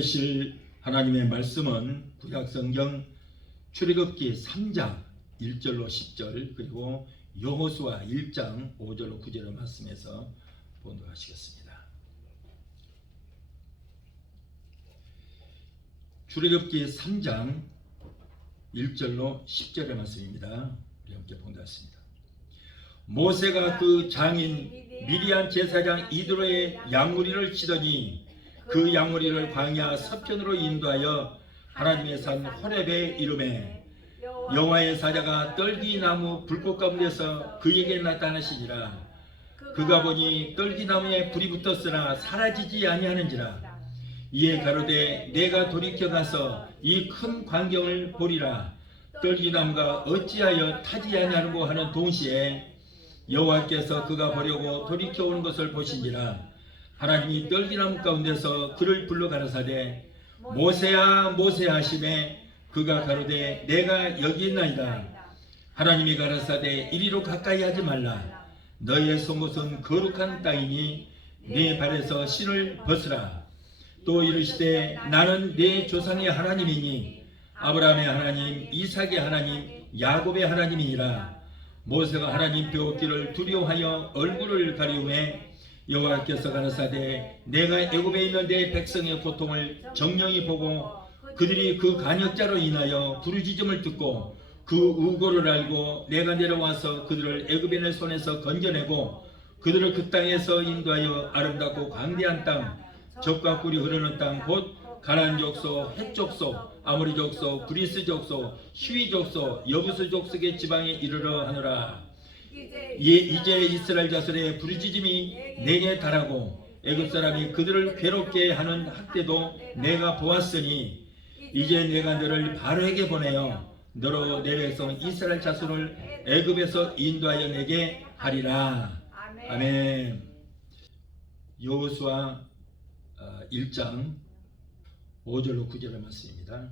들으실 하나님의 말씀은 구약성경 출애굽기 3장 1절로 10절 그리고 여호수아 1장 5절로 9절의 말씀에서 본도하시겠습니다. 출애굽기 3장 1절로 10절의 말씀입니다. 우리 함께 본도하겠습니다. 모세가 그 장인 미디안 제사장 이드로의 양무리를 치더니 그 양무리를 광야 서편으로 인도하여 하나님의 산 호렙에 이르매 여호와의 사자가 떨기나무 불꽃 가운데서 그에게 나타나시니라. 그가 보니 떨기나무에 불이 붙었으나 사라지지 아니하는지라. 이에 가로되 내가 돌이켜 가서 이 큰 광경을 보리라. 떨기나무가 어찌하여 타지 아니하는고 하는 동시에 여호와께서 그가 보려고 돌이켜 오는 것을 보시니라. 하나님이 떨기나무 가운데서 그를 불러 가라사대 모세야 모세야 하시매 그가 가로되 내가 여기 있나이다. 하나님이 가라사대 이리로 가까이 하지 말라. 너희의 속옷은 거룩한 땅이니 네 발에서 신을 벗으라. 또 이르시되 나는 네 조상의 하나님이니 아브라함의 하나님 이삭의 하나님 야곱의 하나님이니라. 모세가 하나님 배웠기를 두려워하여 얼굴을 가리우매 여호와께서 가라사대 내가 애굽에 있는 내 백성의 고통을 정령히 보고 그들이 그 간역자로 인하여 부르짖음을 듣고 그 우고를 알고 내가 내려와서 그들을 애굽인의 내 손에서 건져내고 그들을 그 땅에서 인도하여 아름답고 광대한 땅 젖과 꿀이 흐르는 땅 곧 가나안 족속, 헷 족속, 아모리 족속, 브리스 족속, 히위 족속, 여부스 족속의 지방에 이르러 하노라. 이제 이스라엘 자손의 부르짖음이 내게 달하고 애굽 사람이 그들을 괴롭게 하는 학대도 내가 보았으니 이제 내가 너를 바로에게 보내어 너로 내 백성 이스라엘 자손을 애굽에서 인도하여 내게 하리라. 아멘. 여호수아 1장 5절로 9절의 말씀입니다.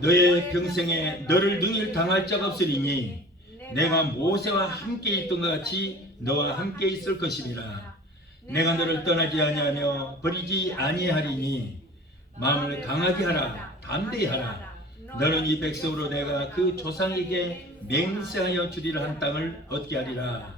너의 평생에 너를 능히 당할 자가 없으리니 내가 모세와 함께 있던 것 같이 너와 함께 있을 것이니라. 내가 너를 떠나지 아니하며 버리지 아니하리니 마음을 강하게 하라. 담대히 하라. 너는 이 백성으로 내가 그 조상에게 맹세하여 주리라 한 땅을 얻게 하리라.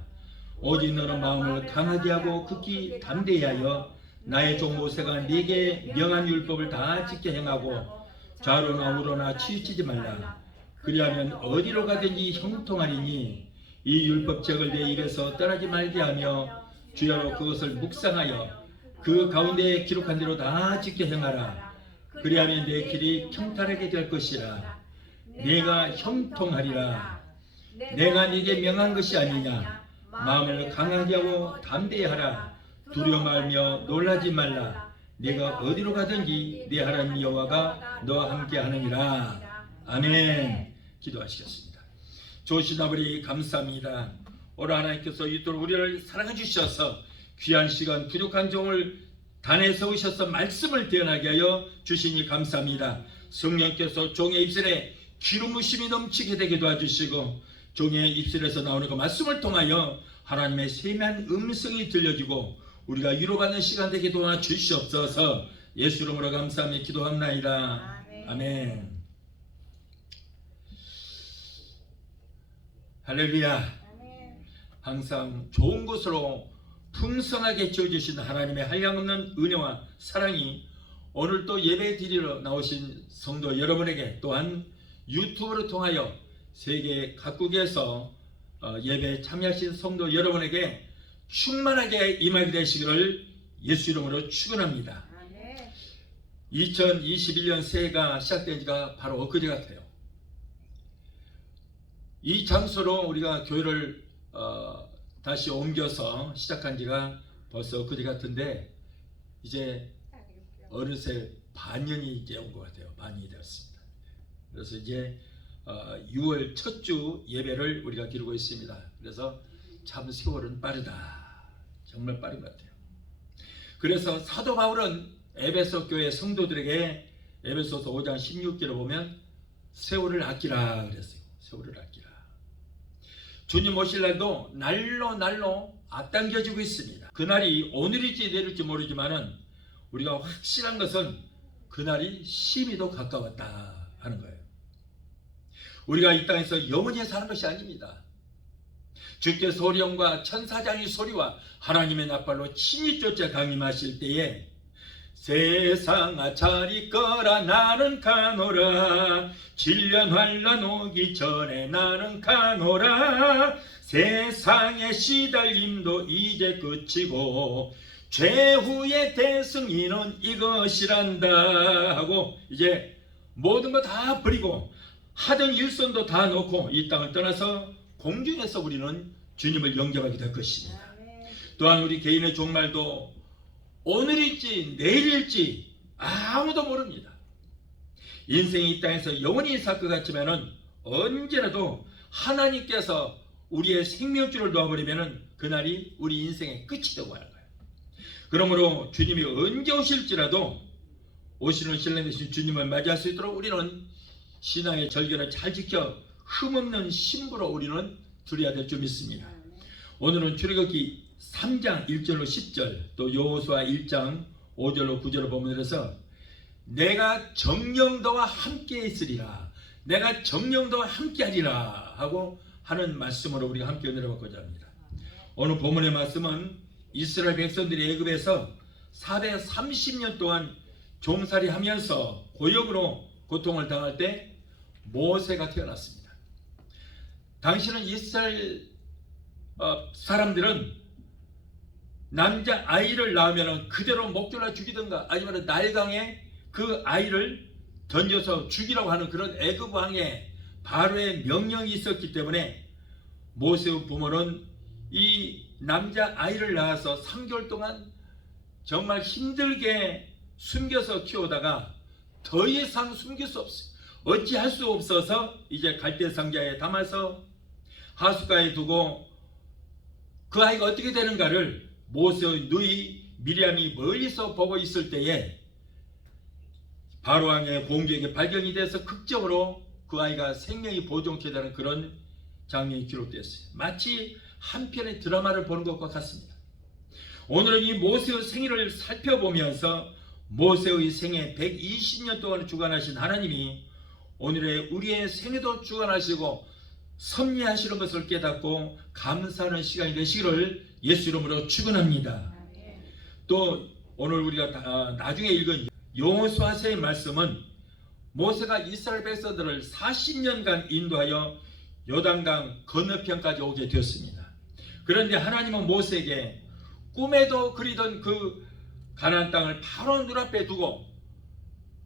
오직 너는 마음을 강하게 하고 극히 담대히 하여 나의 종 모세가 네게 명한 율법을 다 지켜 행하고 좌로나 우로나 치우치지 말라. 그리하면 어디로 가든지 형통하리니 이 율법책을 내 입에서 떠나지 말게 하며 주야로 그것을 묵상하여 그 가운데에 기록한 대로 다 지켜 행하라. 그리하면 내 길이 평탄하게 될 것이라. 내가 형통하리라. 내가 네게 명한 것이 아니냐. 마음을 강하게 하고 담대히 하라. 두려워 말며 놀라지 말라. 내가 어디로 가든지 네 하나님 여호와가 너와 함께 하느니라. 아멘. 기도하시겠습니다. 좋으신 아버지 감사합니다. 오늘 하나님께서 이토록 우리를 사랑해 주셔서 귀한 시간 부족한 종을 단에 세우셔서 말씀을 대언하게 하여 주시니 감사합니다. 성령께서 종의 입술에 기름 부심이 넘치게 되게 도와주시고 종의 입술에서 나오는 그 말씀을 통하여 하나님의 세미한 음성이 들려지고 우리가 위로받는 시간 되게 도와주시옵소서. 예수 이름으로 감사하며 기도합나이다. 아멘. 할렐루야. 항상 좋은 것으로 풍성하게 지어주신 하나님의 한량없는 은혜와 사랑이 오늘 또 예배 드리러 나오신 성도 여러분에게 또한 유튜브를 통하여 세계 각국에서 예배에 참여하신 성도 여러분에게 충만하게 임하게 되시기를 예수 이름으로 축원합니다. 2021년 새해가 시작된 지가 바로 엊그제 같아요. 이 장소로 우리가 교회를 다시 옮겨서 시작한 지가 벌써 엊그제 같은데 이제 어느새 반년이 이제 온 것 같아요. 반년이 되었습니다. 그래서 이제 6월 첫 주 예배를 우리가 기르고 있습니다. 그래서 참 세월은 빠르다. 정말 빠른 것 같아요. 그래서 사도 바울은 에베소 교회 성도들에게 에베소서 5장 16절을 보면 세월을 아끼라 그랬어요. 세월을 아끼라. 주님 오실 날도 날로 앞당겨지고 있습니다. 그날이 오늘일지 내일일지 모르지만은 우리가 확실한 것은 그날이 심히 더 가까웠다 하는 거예요. 우리가 이 땅에서 영원히 사는 것이 아닙니다. 주께 소령과 천사장의 소리와 하나님의 나팔로 친히 쫓아 강림하실 때에 세상아 잘 있거라 나는 가노라 질련 환난 오기 전에 나는 가노라 세상의 시달림도 이제 끝이고 최후의 대승이는 이것이란다 하고 이제 모든 거 다 버리고 하던 일손도 다 놓고 이 땅을 떠나서 공중에서 우리는 주님을 영접하게 될 것입니다. 또한 우리 개인의 종말도 오늘일지 내일일지 아무도 모릅니다. 인생이 이 땅에서 영원히 살 것 같지만은 언제라도 하나님께서 우리의 생명줄을 놓아버리면은 그날이 우리 인생의 끝이 되고 하는 거예요. 그러므로 주님이 언제 오실지라도 오시는 신랑 되신 주님을 맞이할 수 있도록 우리는 신앙의 절개를 잘 지켜 흠없는 신부로 우리는 드려야 될 줄 믿습니다. 오늘은 출애굽기 3장 1절로 10절 또 여호수아 1장 5절로 9절을 보면서 내가 정녕 너와 함께 있으리라 내가 정녕 너와 함께 하리라 하고 하는 말씀으로 우리가 함께 은혜를 받고자 합니다. 오늘 본문의 말씀은 이스라엘 백성들이 애굽에서 430년 동안 종살이 하면서 고역으로 고통을 당할 때 모세가 태어났습니다. 당시는 이스라엘 사람들은 남자 아이를 낳으면 그대로 목졸라 죽이든가 아니면 날강에 그 아이를 던져서 죽이라고 하는 그런 애굽 왕의 바로의 명령이 있었기 때문에 모세의 부모는 이 남자 아이를 낳아서 3개월 동안 정말 힘들게 숨겨서 키우다가 더 이상 숨길 수 없어요. 어찌할 수 없어서 이제 갈대 상자에 담아서 하숫가에 두고 그 아이가 어떻게 되는가를 모세의 누이 미리암이 멀리서 보고 있을 때에 바로왕의 공주에게 발견이 돼서 극적으로 그 아이가 생명이 보존케 되는 그런 장면이 기록되었어요. 마치 한 편의 드라마를 보는 것과 같습니다. 오늘은 이 모세의 생애를 살펴보면서 모세의 생애 120년 동안 주관하신 하나님이 오늘의 우리의 생애도 주관하시고 섭리하시는 것을 깨닫고 감사하는 시간이 되시기를 예수 이름으로 축원합니다. 또 오늘 우리가 나중에 읽은 여호수아서의 말씀은 모세가 이스라엘 백성들을 40년간 인도하여 요단강 건너편까지 오게 되었습니다. 그런데 하나님은 모세에게 꿈에도 그리던 그 가나안 땅을 바로 눈앞에 두고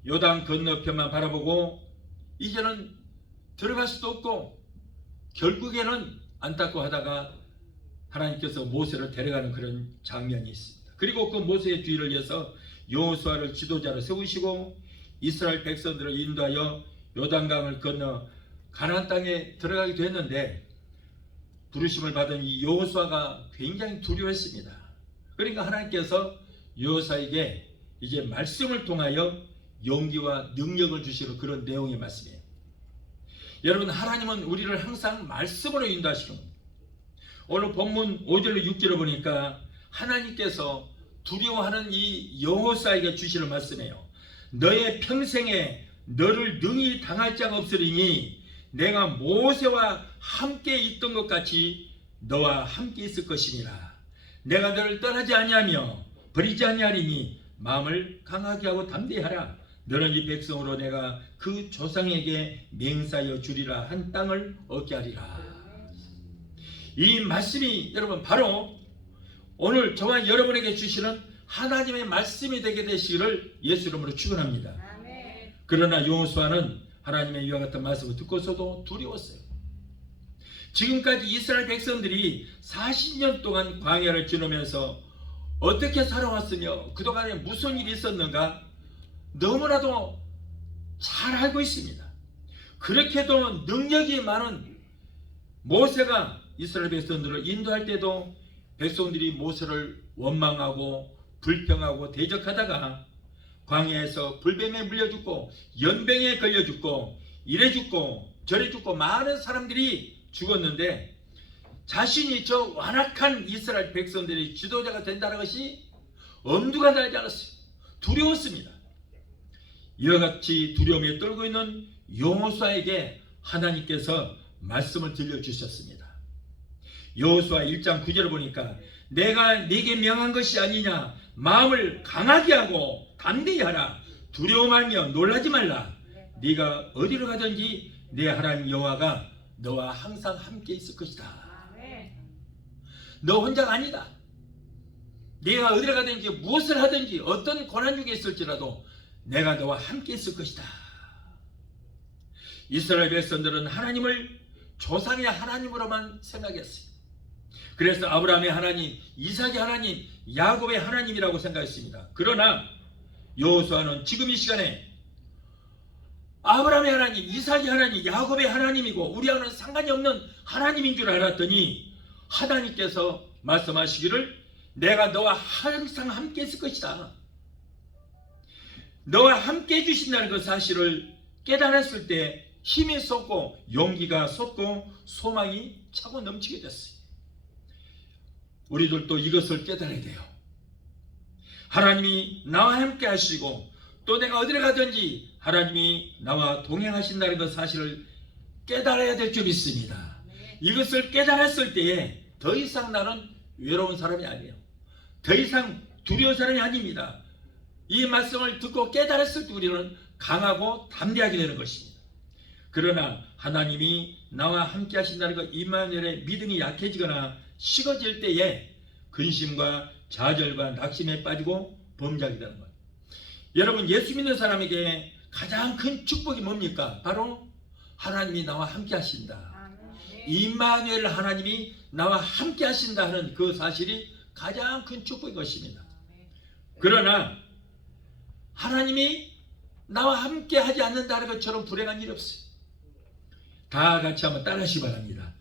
요단 건너편만 바라보고 이제는 들어갈 수도 없고 결국에는 안타까워 하다가 하나님께서 모세를 데려가는 그런 장면이 있습니다. 그리고 그 모세의 뒤를 이어서 여호수아를 지도자로 세우시고 이스라엘 백성들을 인도하여 요단강을 건너 가나안 땅에 들어가게 됐는데 부르심을 받은 이 여호수아가 굉장히 두려워했습니다. 그러니까 하나님께서 여호수아에게 이제 말씀을 통하여 용기와 능력을 주시는 그런 내용의 말씀이에요. 여러분, 하나님은 우리를 항상 말씀으로 인도하시는 겁니다. 오늘 본문 5절로 6절을 보니까 하나님께서 두려워하는 이 여호수아에게 주시는 말씀이에요. 너의 평생에 너를 능히 당할 자가 없으리니 내가 모세와 함께 있던 것 같이 너와 함께 있을 것이니라. 내가 너를 떠나지 아니하며 버리지 아니하리니 마음을 강하게 하고 담대히 하라. 너는 이 백성으로 내가 그 조상에게 맹세하여 주리라 한 땅을 얻게 하리라. 이 말씀이 여러분 바로 오늘 저와 여러분에게 주시는 하나님의 말씀이 되게 되시기를 예수 이름으로 축원합니다. 그러나 여호수아는 하나님의 이와 같은 말씀을 듣고서도 두려웠어요. 지금까지 이스라엘 백성들이 40년 동안 광야를 지나면서 어떻게 살아왔으며 그동안에 무슨 일이 있었는가 너무나도 잘 알고 있습니다. 그렇게도 능력이 많은 모세가 이스라엘 백성들을 인도할 때도 백성들이 모세를 원망하고 불평하고 대적하다가 광야에서 불뱀에 물려 죽고 연병에 걸려 죽고 이래 죽고 저래 죽고 많은 사람들이 죽었는데 자신이 저 완악한 이스라엘 백성들의 지도자가 된다는 것이 엄두가 나지 않았어요. 두려웠습니다. 이와 같이 두려움에 떨고 있는 여호수아에게 하나님께서 말씀을 들려주셨습니다. 여호수아 1장 9절을 보니까 내가 네게 명한 것이 아니냐, 마음을 강하게 하고 담대히 하라, 두려워하며 놀라지 말라. 네가 어디로 가든지 내 하나님 여호와가 너와 항상 함께 있을 것이다. 너 혼자가 아니다. 네가 어디로 가든지 무엇을 하든지 어떤 고난 중에 있을지라도 내가 너와 함께 있을 것이다. 이스라엘 백성들은 하나님을 조상의 하나님으로만 생각했어요. 그래서 아브라함의 하나님, 이삭의 하나님, 야곱의 하나님이라고 생각했습니다. 그러나 여호수아는 지금 이 시간에 아브라함의 하나님, 이삭의 하나님, 야곱의 하나님이고 우리와는 상관이 없는 하나님인 줄 알았더니 하나님께서 말씀하시기를 내가 너와 항상 함께 있을 것이다. 너와 함께 해주신다는 그 사실을 깨달았을 때 힘이 솟고 용기가 솟고 소망이 차고 넘치게 됐어요. 우리들도 이것을 깨달아야 돼요. 하나님이 나와 함께 하시고 또 내가 어디를 가든지 하나님이 나와 동행하신다는 그 사실을 깨달아야 될 줄 믿습니다. 이것을 깨달았을 때에 더 이상 나는 외로운 사람이 아니에요. 더 이상 두려운 사람이 아닙니다. 이 말씀을 듣고 깨달았을 때 우리는 강하고 담대하게 되는 것입니다. 그러나 하나님이 나와 함께 하신다는 것, 임마누엘의 믿음이 약해지거나 식어질 때에 근심과 좌절과 낙심에 빠지고 범죄하게 되는 거예요. 여러분, 예수 믿는 사람에게 가장 큰 축복이 뭡니까? 바로 하나님이 나와 함께 하신다. 임마누엘 하나님이 나와 함께 하신다 하는 그 사실이 가장 큰 축복인 것입니다. 그러나 하나님이 나와 함께 하지 않는다는 것처럼 불행한 일이 없어요. 다 같이 한번 따라하시기 바랍니다.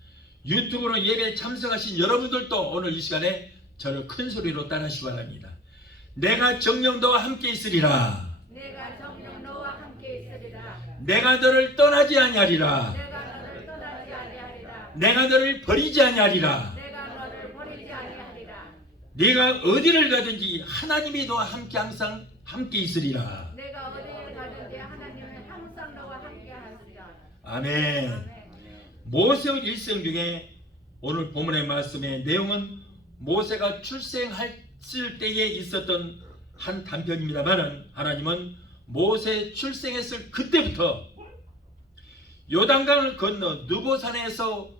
유튜브로 예배에 참석하신 여러분들도 오늘 이 시간에 저를 큰 소리로 따라하시기 바랍니다. 내가 정녕 너와 함께 있으리라. 내가 정녕 너와 함께 있으리라. 내가 너를 떠나지 아니하리라. 내가 너를 떠나지 아니하리라. 내가 너를 버리지 아니하리라. 내가 너를 버리지 아니하리라. 네가 어디를 가든지 하나님이 너와 함께 항상 함께 있으리라. 내가 어디에 가든지 하나님은 항상 너와 함께 하시리라. 아멘. 아멘. 모세의 일생 중에 오늘 본문의 말씀의 내용은 모세가 출생했을 때에 있었던 한 단편입니다만 하나님은 모세 출생했을 그때부터 요단강을 건너 느보산에서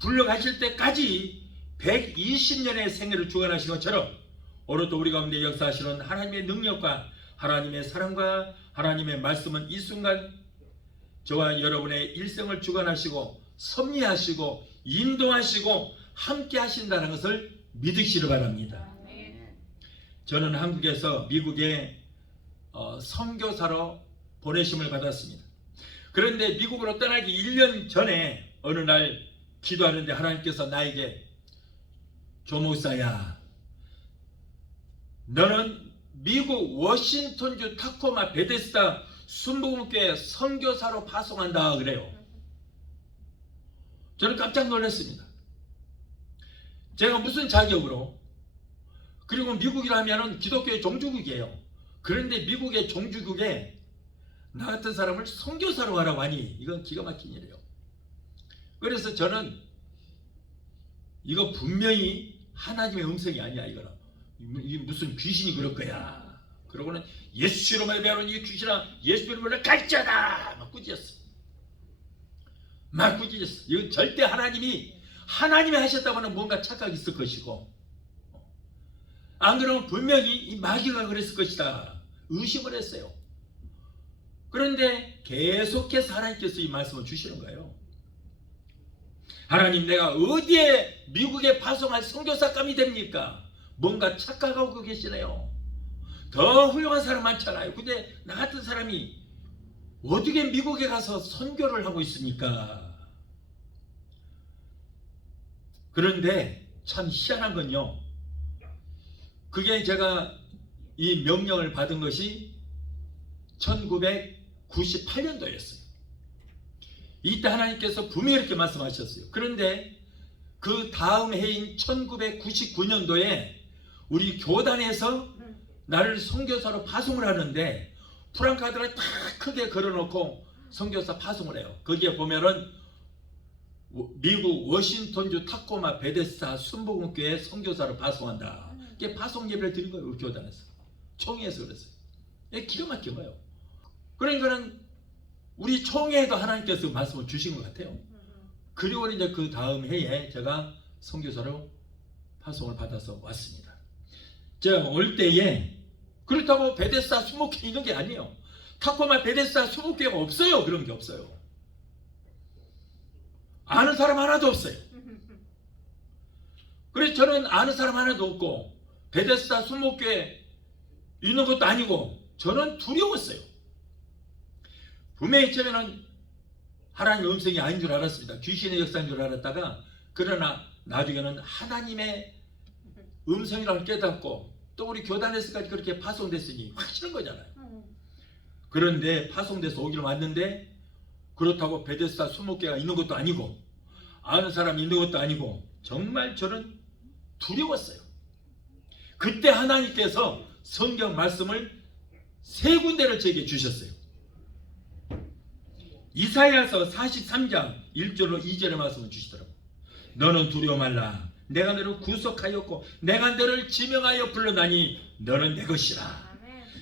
불러가실 때까지 120년의 생애를 주관하신 것처럼 오늘도 우리 가운데 역사하시는 하나님의 능력과 하나님의 사랑과 하나님의 말씀은 이 순간 저와 여러분의 일생을 주관하시고 섭리하시고 인도하시고 함께 하신다는 것을 믿으시기 바랍니다. 저는 한국에서 미국에 선교사로 보내심을 받았습니다. 그런데 미국으로 떠나기 1년 전에 어느 날 기도하는데 하나님께서 나에게 조목사야, 너는 미국 워싱턴주 타코마 베데스다 순복음교회 선교사로 파송한다 그래요. 저는 깜짝 놀랐습니다. 제가 무슨 자격으로, 그리고 미국이라면 기독교의 종주국이에요. 그런데 미국의 종주국에 나 같은 사람을 선교사로 하라고 하니 이건 기가 막힌 일이에요. 그래서 저는 이거 분명히 하나님의 음성이 아니야. 이거는 이게 무슨 귀신이 그럴 거야. 그러고는 예수 이름으로 배우는 이 귀신아, 예수 이름으로 갈지어다 막 꾸짖었어. 막 꾸짖었어. 이건 절대 하나님이 하셨다고는 뭔가 착각이 있을 것이고, 안 그러면 분명히 이 마귀가 그랬을 것이다 의심을 했어요. 그런데 계속해서 하나님께서 이 말씀을 주시는 거예요. 하나님, 내가 어디에 미국에 파송할 선교사감이 됩니까? 뭔가 착각하고 계시네요. 더 훌륭한 사람 많잖아요. 근데 나 같은 사람이 어떻게 미국에 가서 선교를 하고 있습니까? 그런데 참 희한한 건요, 그게 제가 이 명령을 받은 것이 1998년도였어요. 이때 하나님께서 분명히 이렇게 말씀하셨어요. 그런데 그 다음 해인 1999년도에 우리 교단에서 나를 선교사로 파송을 하는데 프랑카드를 딱 크게 걸어놓고 선교사 파송을 해요. 거기에 보면은 미국 워싱턴주 타코마 베데스다 순복음교회 선교사를 파송한다. 이게 파송 예배를 드린 거예요. 우리 교단에서. 총회에서 그랬어요. 이게 기가 막힌 거예요. 그러니까는 우리 총회에도 하나님께서 말씀을 주신 것 같아요. 그리고 이제 그 다음 해에 제가 선교사로 파송을 받아서 왔습니다. 제가 올 때에 그렇다고 베데스다 수목회 있는 게 아니에요. 타코마 베데스다 수목회가 없어요. 그런 게 없어요. 아는 사람 하나도 없어요. 그래서 저는 아는 사람 하나도 없고 베데스다 수목회 있는 것도 아니고 저는 두려웠어요. 분명히 처음에는 하나님의 음성이 아닌 줄 알았습니다. 귀신의 역사인 줄 알았다가 그러나 나중에는 하나님의 음성이라고 깨닫고 또 우리 교단에서까지 그렇게 파송됐으니 확실한 거잖아요. 그런데 파송돼서 오기로 왔는데 그렇다고 베데스다 수목회가 있는 것도 아니고 아는 사람이 있는 것도 아니고 정말 저는 두려웠어요. 그때 하나님께서 성경 말씀을 3군데를 제게 주셨어요. 이사야서 43장 1절로 2절의 말씀을 주시더라고요. 너는 두려워 말라. 내가 너를 구속하였고 내가 너를 지명하여 불러나니 너는 내 것이라.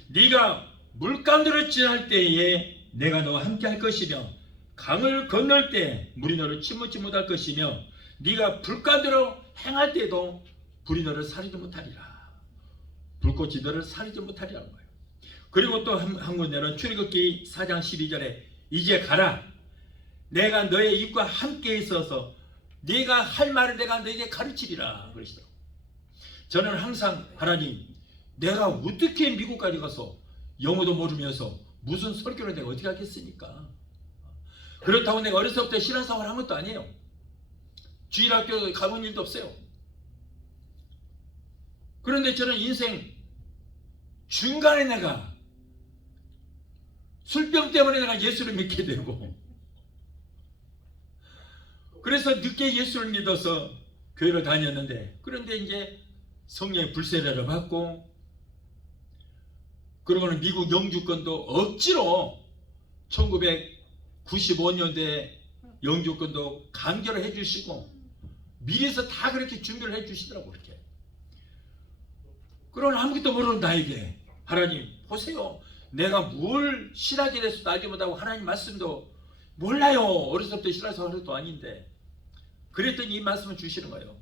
네가 물가운데를 지날 때에 내가 너와 함께 할 것이며 강을 건널 때 물이 너를 침몰치 못할 것이며 네가 불가운데로 행할 때도 불이 너를 사리지 못하리라. 불꽃이 너를 사리지 못하리라는 거예요. 그리고 또 한 군데는 출애굽기 4장 12절에 이제 가라. 내가 너의 입과 함께 있어서 네가 할 말을 내가 너에게 가르치리라 그러시더라고요. 저는 항상 하나님 내가 어떻게 미국까지 가서 영어도 모르면서 무슨 설교를 내가 어떻게 하겠습니까? 그렇다고 내가 어려서부터 신앙생활을 한 것도 아니에요. 주일학교 가본 일도 없어요. 그런데 저는 인생 중간에 내가 술병 때문에 내가 예수를 믿게 되고 그래서 늦게 예수를 믿어서 교회를 다녔는데 그런데 이제 성령의 불세례를 받고 그러고는 미국 영주권도 억지로 1995년도에 영주권도 강제로 해주시고 미리서 다 그렇게 준비를 해주시더라고. 그렇게. 그러나 아무것도 모르는 나에게 하나님 보세요. 내가 뭘 신학에 대해서도 알지 못하고 하나님 말씀도 몰라요. 어려서부터 신앙생활도 아닌데 그랬더니 이 말씀을 주시는 거예요.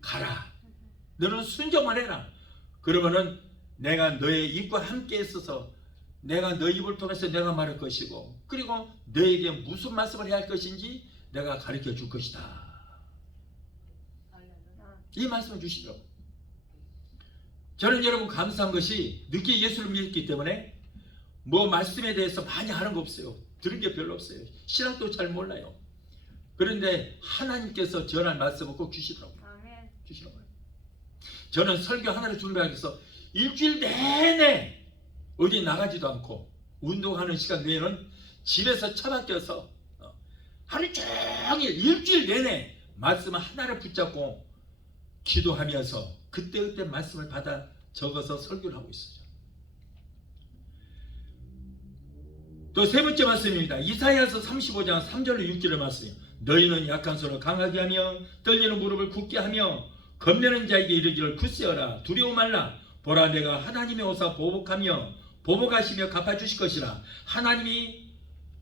가라. 너는 순종만 해라. 그러면은 내가 너의 입과 함께 있어서 내가 너 입을 통해서 내가 말할 것이고 그리고 너에게 무슨 말씀을 해야 할 것인지 내가 가르쳐 줄 것이다. 이 말씀을 주시더라고요. 저는 여러분 감사한 것이 늦게 예수를 믿었기 때문에 뭐 말씀에 대해서 많이 하는 거 없어요. 들은 게 별로 없어요. 신학도 잘 몰라요. 그런데 하나님께서 전할 말씀을 꼭 주시더라고요. 주시더라고요. 저는 설교 하나를 준비하기 위해서 일주일 내내 어디 나가지도 않고 운동하는 시간 외에는 집에서 처박혀서 하루 종일 일주일 내내 말씀 하나를 붙잡고 기도하면서 그때그때 말씀을 받아 적어서 설교를 하고 있어요. 또 세 번째 말씀입니다. 이사야서 35장 3절로 6절의 말씀이에요. 너희는 약한 손을 강하게 하며 떨리는 무릎을 굳게 하며 겁내는 자에게 이르기를 굳세어라. 두려워 말라. 보라 내가 하나님의 오사 보복하며 보복하시며 갚아주실 것이라. 하나님이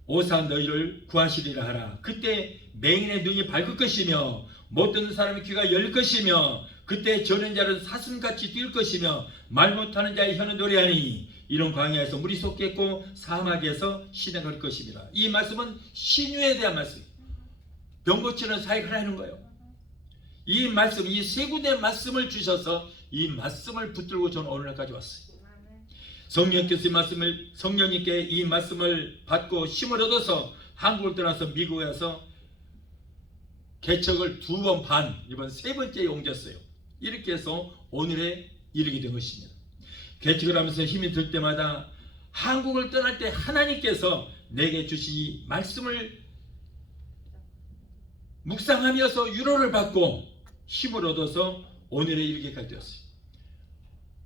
오사 너희를 구하시리라 하라. 그때 맹인의 눈이 밝을 것이며 못 듣는 사람의 귀가 열릴 것이며 그때 저는 자는 사슴같이 뛸 것이며 말 못하는 자의 혀는 노래하니 이런 광야에서 물이 솟겠고 사막에서 시내가 할 것입니다. 이 말씀은 신유에 대한 말씀이에요. 병 고치는 사역을 하는 거예요. 이 말씀, 이 세 군데 말씀을 주셔서 이 말씀을 붙들고 저는 오늘날까지 왔어요. 성령님께 이 말씀을 받고 힘을 얻어서 한국을 떠나서 미국에 와서 개척을 2번 반, 이번 세 번째에 옮겼어요. 이렇게 해서 오늘에 이르게 된 것입니다. 개척을 하면서 힘이 들 때마다 한국을 떠날 때 하나님께서 내게 주신 이 말씀을 묵상하면서 위로를 받고 힘을 얻어서 오늘에 이르게까지 되었어요.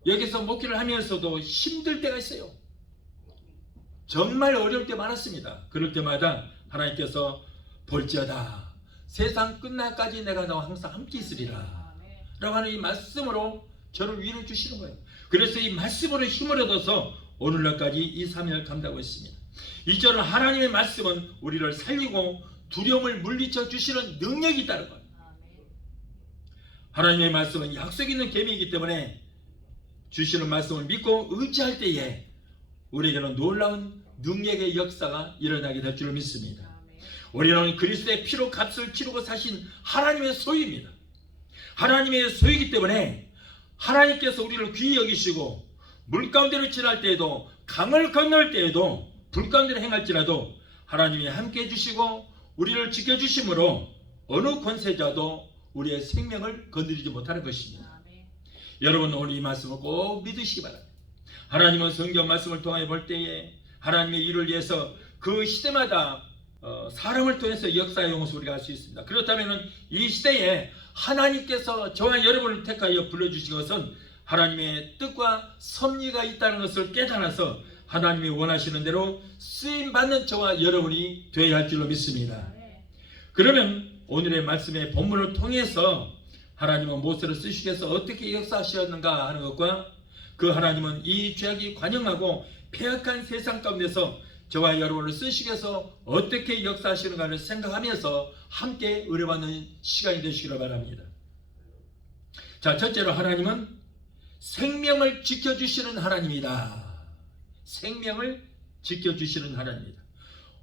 여기서 목회를 하면서도 힘들 때가 있어요. 정말 어려울 때 많았습니다. 그럴 때마다 하나님께서 볼지어다 세상 끝날까지 내가 너와 항상 함께 있으리라 라고 하는 이 말씀으로 저를 위로해 주시는 거예요. 그래서 이 말씀으로 힘을 얻어서 오늘날까지 이 사명을 감당하고 있습니다. 이처럼 하나님의 말씀은 우리를 살리고 두려움을 물리쳐 주시는 능력이 있다는 거예요. 하나님의 말씀은 약속 있는 계명이기 때문에 주시는 말씀을 믿고 의지할 때에 우리에게는 놀라운 능력의 역사가 일어나게 될 줄 믿습니다. 우리는 그리스도의 피로 값을 치르고 사신 하나님의 소유입니다. 하나님의 소유이기 때문에 하나님께서 우리를 귀히 여기시고 물 가운데를 지날 때에도 강을 건널 때에도 불 가운데를 행할지라도 하나님이 함께해 주시고 우리를 지켜주심으로 어느 권세자도 우리의 생명을 건드리지 못하는 것입니다. 여러분 오늘 이 말씀을 꼭 믿으시기 바랍니다. 하나님은 성경 말씀을 통해 볼 때에 하나님의 일을 위해서 그 시대마다 사람을 통해서 역사의 용서 우리가 할 수 있습니다. 그렇다면 이 시대에 하나님께서 저와 여러분을 택하여 불러주신 것은 하나님의 뜻과 섭리가 있다는 것을 깨달아서 하나님이 원하시는 대로 쓰임받는 저와 여러분이 되어야 할 줄로 믿습니다. 그러면 오늘의 말씀의 본문을 통해서 하나님은 모세를 쓰시기 위해서 어떻게 역사하셨는가 하는 것과 그 하나님은 이 죄악이 관영하고 폐악한 세상 가운데서 저와 여러분을 쓰시기 위해서 어떻게 역사하시는가를 생각하면서 함께 의뢰받는 시간이 되시기를 바랍니다. 자, 첫째로 하나님은 생명을 지켜주시는 하나님이다. 생명을 지켜주시는 하나님이다.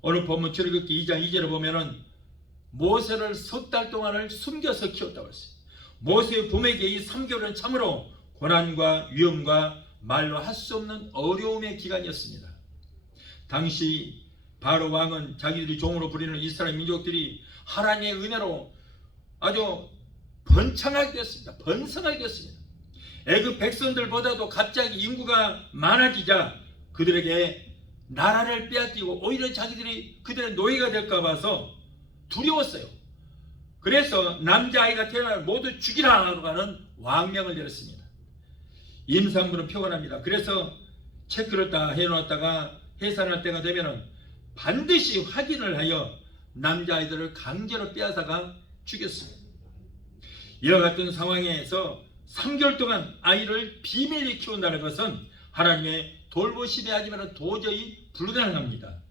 오늘 본문 출애굽기 2장 2절에 보면은 모세를 석 달 동안을 숨겨서 키웠다고 했어요. 모세의 부모에게 이 3개월은 참으로 고난과 위험과 말로 할 수 없는 어려움의 기간이었습니다. 당시 바로 왕은 자기들이 종으로 부리는 이스라엘 민족들이 하나님의 은혜로 아주 번창하게 되었습니다. 번성하게 되었습니다. 애굽 백성들보다도 갑자기 인구가 많아지자 그들에게 나라를 빼앗기고 오히려 자기들이 그들의 노예가 될까 봐서 두려웠어요. 그래서 남자아이가 태어나면 모두 죽이라 하는 왕명을 내렸습니다. 임산부는 표곤합니다. 그래서 체크를 다 해놓았다가 해산할 때가 되면 반드시 확인을 하여 남자아이들을 강제로 빼앗아가 죽였습니다. 이와 같은 상황에서 3개월 동안 아이를 비밀리 키운다는 것은 하나님의 돌보심이 아니면 도저히 불가능합니다.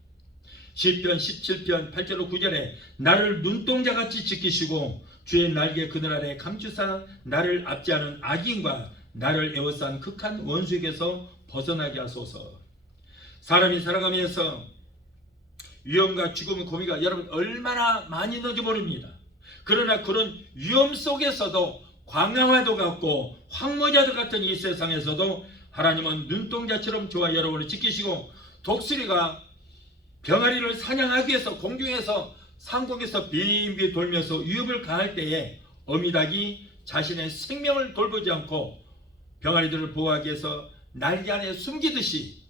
시편 17편 8절로 9절에 나를 눈동자같이 지키시고 주의 날개 그늘 아래 감추사 나를 압제하는 악인과 나를 에워싼 극한 원수에게서 벗어나게 하소서. 사람이 살아가면서 위험과 죽음의 고비가 여러분 얼마나 많이 있는지 모릅니다. 그러나 그런 위험 속에서도 광야와도 같고 황무자들 같은 이 세상에서도 하나님은 눈동자처럼 저와 여러분을 지키시고 독수리가 병아리를 사냥하기 위해서 공중에서 상공에서 빙빙 돌면서 위협을 가할 때에 어미닭이 자신의 생명을 돌보지 않고 병아리들을 보호하기 위해서 날개 안에 숨기듯이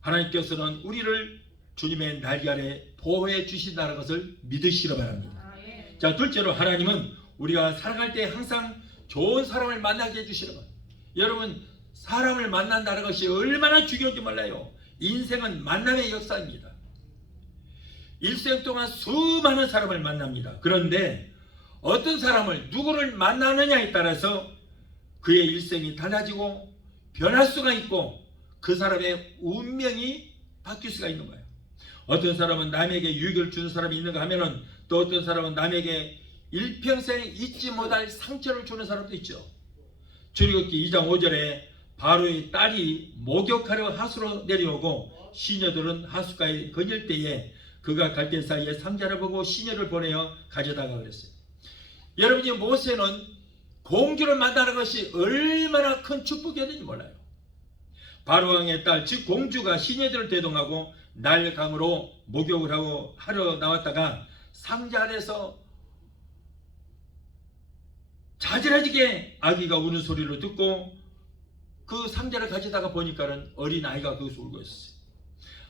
하나님께서는 우리를 주님의 날개 아래 보호해 주신다는 것을 믿으시기 바랍니다. 자, 둘째로 하나님은 우리가 살아갈 때 항상 좋은 사람을 만나게 해주시는 것. 여러분 사람을 만난다는 것이 얼마나 중요한지 몰라요. 인생은 만남의 역사입니다. 일생 동안 수많은 사람을 만납니다. 그런데 어떤 사람을 누구를 만나느냐에 따라서 그의 일생이 달라지고 변할 수가 있고 그 사람의 운명이 바뀔 수가 있는 거예요. 어떤 사람은 남에게 유익을 주는 사람이 있는가 하면은 또 어떤 사람은 남에게 일평생 잊지 못할 상처를 주는 사람도 있죠. 출애굽기 2장 5절에 바로의 딸이 목욕하려 하수로 내려오고 시녀들은 하수가에 거닐 때에 그가 갈 때 사이에 상자를 보고 시녀를 보내어 가져다가 그랬어요. 여러분이 모세는 공주를 만나는 것이 얼마나 큰 축복이었는지 몰라요. 바로왕의 딸 즉 공주가 시녀들을 대동하고 날강으로 목욕을 하고 하러 나왔다가 상자 안에서 자지러지게 아기가 우는 소리를 듣고 그 상자를 가져다가 보니까는 어린 아이가 거기서 울고 있었어요.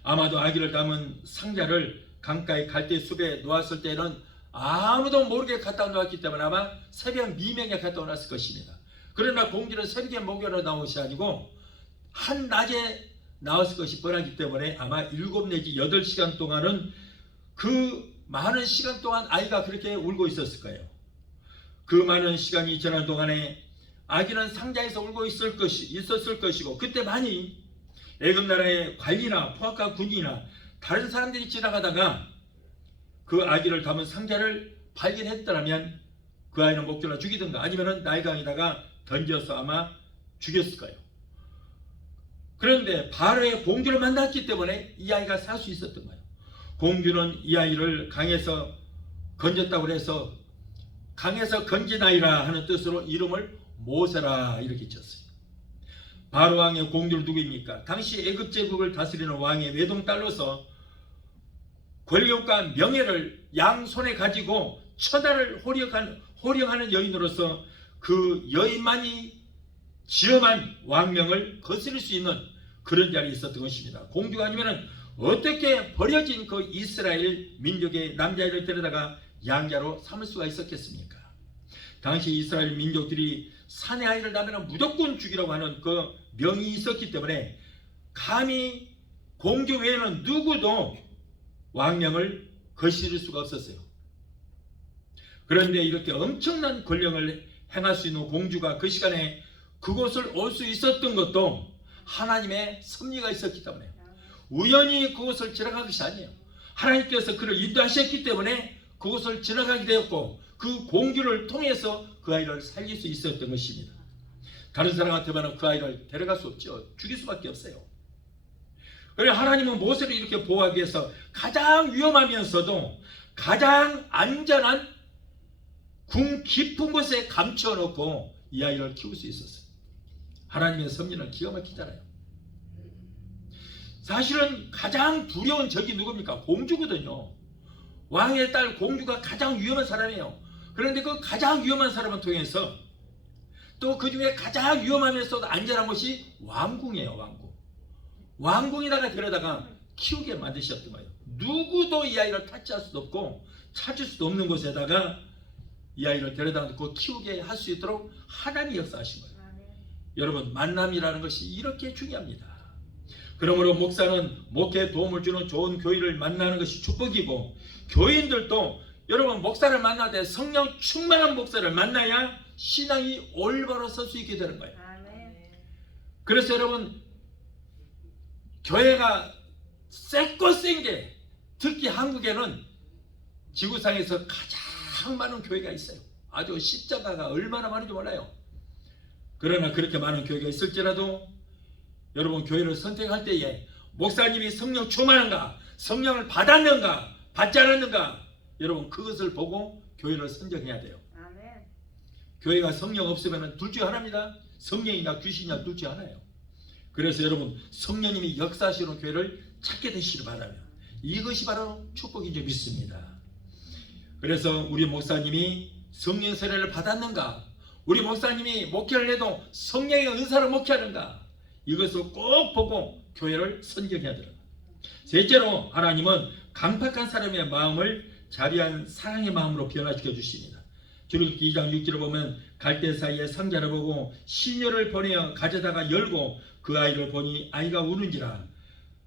아마도 아기를 담은 상자를 강가의 갈대숲에 놓았을 때는 아무도 모르게 갖다 놓았기 때문에 아마 새벽 미명에 갖다 놨을 것입니다. 그러나 공주는 새벽에 목욕하러 나온 것이 아니고 한낮에 나왔을 것이 뻔하기 때문에 아마 7 내지 8시간 동안은 그 많은 시간 동안 아이가 그렇게 울고 있었을 거예요. 그 많은 시간이 지난 동안에 아기는 상자에서 울고 있었을 것이고, 그때 많이 애굽 나라의 관리나 포악한 군인이나 다른 사람들이 지나가다가 그 아기를 담은 상자를 발견했더라면 그 아이는 목졸라 죽이든가 아니면 나일강에다가 던져서 아마 죽였을 거예요. 그런데 바로의 공주를 만났기 때문에 이 아이가 살 수 있었던 거예요. 공주는 이 아이를 강에서 건졌다고 해서 강에서 건진 아이라 하는 뜻으로 이름을 모세라 이렇게 쳤어요. 바로 왕의 공주는 누구입니까? 당시 애굽 제국을 다스리는 왕의 외동딸로서 권력과 명예를 양손에 가지고 천하를 호령하는 여인으로서 그 여인만이 지엄한 왕명을 거스릴 수 있는 그런 자리에 있었던 것입니다. 공주가 아니면 어떻게 버려진 그 이스라엘 민족의 남자아이를 데려다가 양자로 삼을 수가 있었겠습니까? 당시 이스라엘 민족들이 사내 아이를 낳으면 무조건 죽이라고 하는 그 명이 있었기 때문에 감히 공주 외에는 누구도 왕명을 거스릴 수가 없었어요. 그런데 이렇게 엄청난 권력을 행할 수 있는 공주가 그 시간에 그곳을 올 수 있었던 것도 하나님의 섭리가 있었기 때문에, 우연히 그곳을 지나간 것이 아니에요. 하나님께서 그를 인도하셨기 때문에 그곳을 지나가게 되었고, 그 공주를 통해서 그 아이를 살릴 수 있었던 것입니다. 다른 사람 같으면 그 아이를 데려갈 수 없죠. 죽일 수밖에 없어요. 그래서 하나님은 모세를 이렇게 보호하기 위해서 가장 위험하면서도 가장 안전한 궁 깊은 곳에 감춰 놓고 이 아이를 키울 수 있었어요. 하나님의 섭리는 기가 막히잖아요. 사실은 가장 두려운 적이 누굽니까? 공주거든요. 왕의 딸 공주가 가장 위험한 사람이에요. 그런데 그 가장 위험한 사람을 통해서 또 그 중에 가장 위험하면서도 안전한 곳이 왕궁이에요. 왕궁. 왕궁에다가 데려다가 키우게 만드셨던 거예요. 누구도 이 아이를 타치할 수도 없고 찾을 수도 없는 곳에다가 이 아이를 데려다 놓고 키우게 할 수 있도록 하나님이 역사하신 거예요. 여러분, 만남이라는 것이 이렇게 중요합니다. 그러므로 목사는 목회에 도움을 주는 좋은 교인을 만나는 것이 축복이고, 교인들도 여러분 목사를 만날 때 성령 충만한 목사를 만나야 신앙이 올바로 설 수 있게 되는 거예요. 그래서 여러분, 교회가 쎄고 센 게, 특히 한국에는 지구상에서 가장 많은 교회가 있어요. 아주 십자가가 얼마나 많은지 몰라요. 그러나 그렇게 많은 교회가 있을지라도 여러분, 교회를 선택할 때에 목사님이 성령 충만한가, 성령을 받았는가, 받지 않았는가, 여러분 그것을 보고 교회를 선정해야 돼요. 아멘. 교회가 성령 없으면 둘 중 하나입니다. 성령이나 귀신이나 둘 중 하나예요. 그래서 여러분, 성령님이 역사하시는 교회를 찾게 되시길 바라며, 이것이 바로 축복인 줄 믿습니다. 그래서 우리 목사님이 성령 세례를 받았는가, 우리 목사님이 목회를 해도 성령의 은사로 목회하는가, 이것을 꼭 보고 교회를 선정해야 됩니다. 셋째로, 하나님은 강팍한 사람의 마음을 자비한 사랑의 마음으로 변화시켜 주십니다. 출애굽기 2장 6절을 보면 갈대 사이에 상자를 보고 시녀를 보내어 가져다가 열고 그 아이를 보니 아이가 우는지라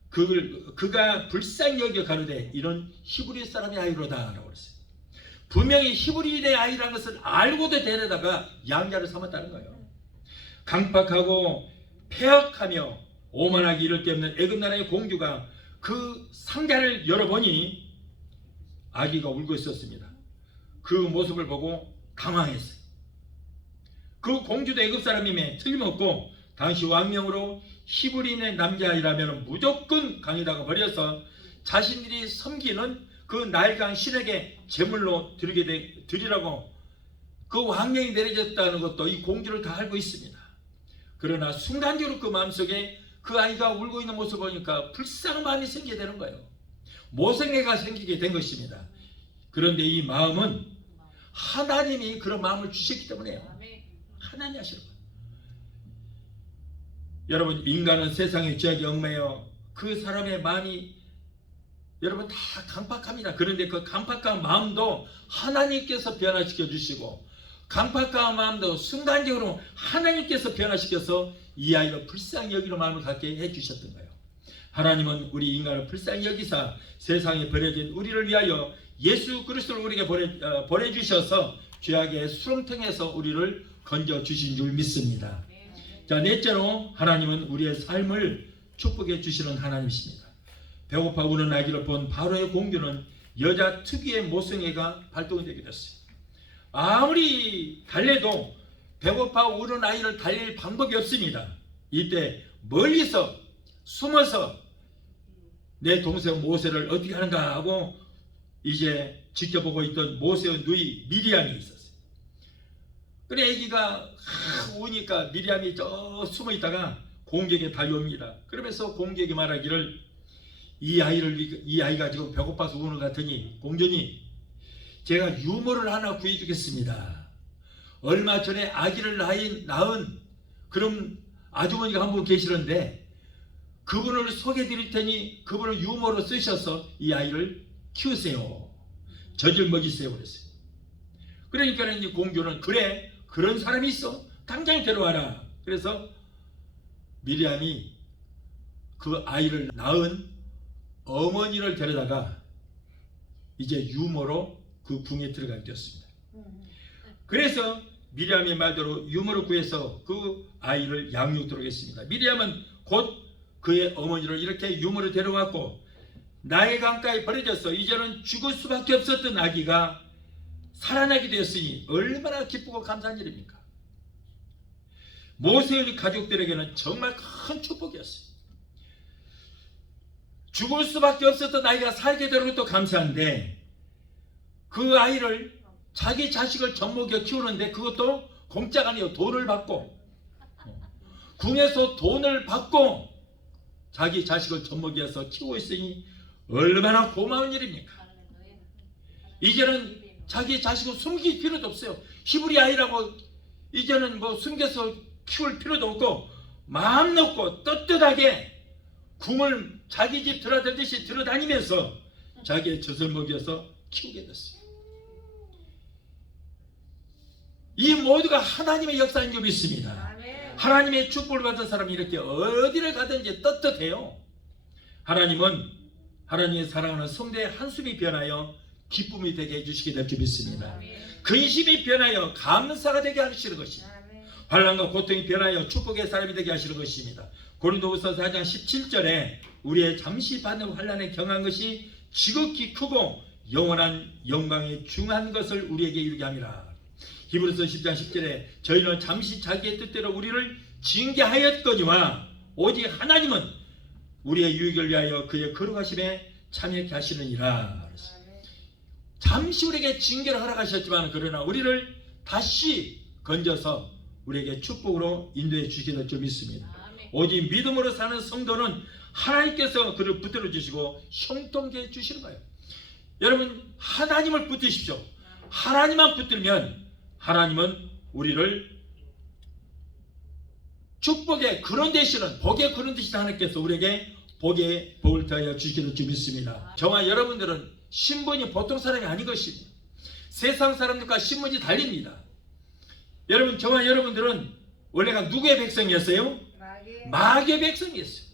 그가 불쌍히 여겨 가로되 이런 히브리 사람의 아이로다 라고 그랬어요. 분명히 히브리인의 아이라는 것을 알고도 데려다가 양자를 삼았다는 거예요. 강팍하고 폐역하며 오만하기 이를 데 없는 애굽 나라의 공주가 그 상자를 열어보니 아기가 울고 있었습니다. 그 모습을 보고 당황했어요. 그 공주도 애굽 사람임에 틀림없고 당시 왕명으로 히브리인의 남자아이라면 무조건 강에다가 버려서 자신들이 섬기는 그 나일강 신에게 제물로 드리라고 그 왕명이 내려졌다는 것도 이 공주를 다 알고 있습니다. 그러나 순간적으로 그 마음속에 그 아이가 울고 있는 모습을 보니까 불쌍한 마음이 생기게 되는 거예요. 모생애가 생기게 된 것입니다. 그런데 이 마음은 하나님이 그런 마음을 주셨기 때문에요. 하나님이 하시는 거예요. 여러분, 인간은 세상의 죄악에 얽매여 그 사람의 마음이 여러분 다 강팍합니다. 그런데 그 강팍한 마음도 하나님께서 변화시켜 주시고, 강팍한 마음도 순간적으로 하나님께서 변화시켜서 이 아이가 불쌍히 여기는 마음을 갖게 해주셨던 거예요. 하나님은 우리 인간을 불쌍히 여기사 세상에 버려진 우리를 위하여 예수 그리스도를 우리에게 보내주셔서 죄악의 수렁텅에서 우리를 건져주신 줄 믿습니다. 자, 넷째로 하나님은 우리의 삶을 축복해 주시는 하나님이십니다. 배고파 우는 아기를 본 바로의 공주는 여자 특유의 모성애가 발동이 되게 됐어요. 아무리 달래도 배고파 우는 아이를 달릴 방법이 없습니다. 이때 멀리서 숨어서 내 동생 모세를 어떻게 하는가 하고 이제 지켜보고 있던 모세의 누이 미리암이 있었어요. 그래 아기가 우니까 미리암이 저 숨어 있다가 공격에 달려옵니다. 그러면서 공격이 말하기를 이 아이가 지금 배고파서 우는 것 같으니 공주님, 제가 유모를 하나 구해주겠습니다. 얼마 전에 아기를 낳은 그런 아주머니가 한 분 계시는데 그분을 소개해드릴 테니 그분을 유모로 쓰셔서 이 아이를 키우세요. 젖을 먹이세요. 그랬어요. 그러니까 이 공주는 그래, 그런 사람이 있어, 당장 데려와라. 그래서 미리암이 그 아이를 낳은 어머니를 데려다가 이제 유모로 그 궁에 들어가게 되었습니다. 그래서 미리암의 말대로 유모를 구해서 그 아이를 양육토록 했습니다. 미리암은 곧 그의 어머니를 이렇게 유모로 데려왔고 나일 강가에 버려져서 이제는 죽을 수밖에 없었던 아기가 살아나게 되었으니 얼마나 기쁘고 감사한 일입니까? 모세의 가족들에게는 정말 큰 축복이었어요. 죽을 수밖에 없었던 아이가 살게 되는 것도 감사한데 그 아이를 자기 자식을 젖먹여 키우는데 그것도 공짜가 아니에요. 돈을 받고 궁에서 돈을 받고 자기 자식을 젖먹여서 키우고 있으니 얼마나 고마운 일입니까? 이제는 자기 자식을 숨길 필요도 없어요. 히브리 아이라고 이제는 뭐 숨겨서 키울 필요도 없고 마음 놓고 떳떳하게 궁을 자기 집 들어다니듯이 들어다니면서 자기의 젖을 먹여서 키우게 됐어요. 이 모두가 하나님의 역사인 줄 믿습니다. 하나님의 축복을 받은 사람이 이렇게 어디를 가든지 떳떳해요. 하나님은 하나님의 사랑하는 성도의 한숨이 변하여 기쁨이 되게 해주시게 될 줄 믿습니다. 근심이 변하여 감사가 되게 하시는 것입니다. 환난과 고통이 변하여 축복의 사람이 되게 하시는 것입니다. 고린도후서 4장 17절에 우리의 잠시 받는 환난에 경한 것이 지극히 크고 영원한 영광에 중한 것을 우리에게 이루게 함이라. 히브리서 10장 10절에 저희는 잠시 자기의 뜻대로 우리를 징계하였거니와 오직 하나님은 우리의 유익을 위하여 그의 거룩하심에 참여케 하시느니라. 잠시 우리에게 징계를 허락하셨지만 그러나 우리를 다시 건져서 우리에게 축복으로 인도해 주시게 될 줄 믿습니다. 오직 믿음으로 사는 성도는 하나님께서 그를 붙들어 주시고 형통케 해 주시는 거예요. 여러분 하나님을 붙드십시오. 하나님만 붙들면 하나님은 우리를 축복의 그런 대신은 복의 그런 대신 하나님께서 우리에게 복의 복을 더하여 주시게 될 줄 믿습니다. 저와 여러분들은 신분이 보통 사람이 아닌 것입니다. 세상 사람들과 신분이 달립니다. 여러분 저와 여러분들은 원래가 누구의 백성이었어요? 마귀의 백성이었어요.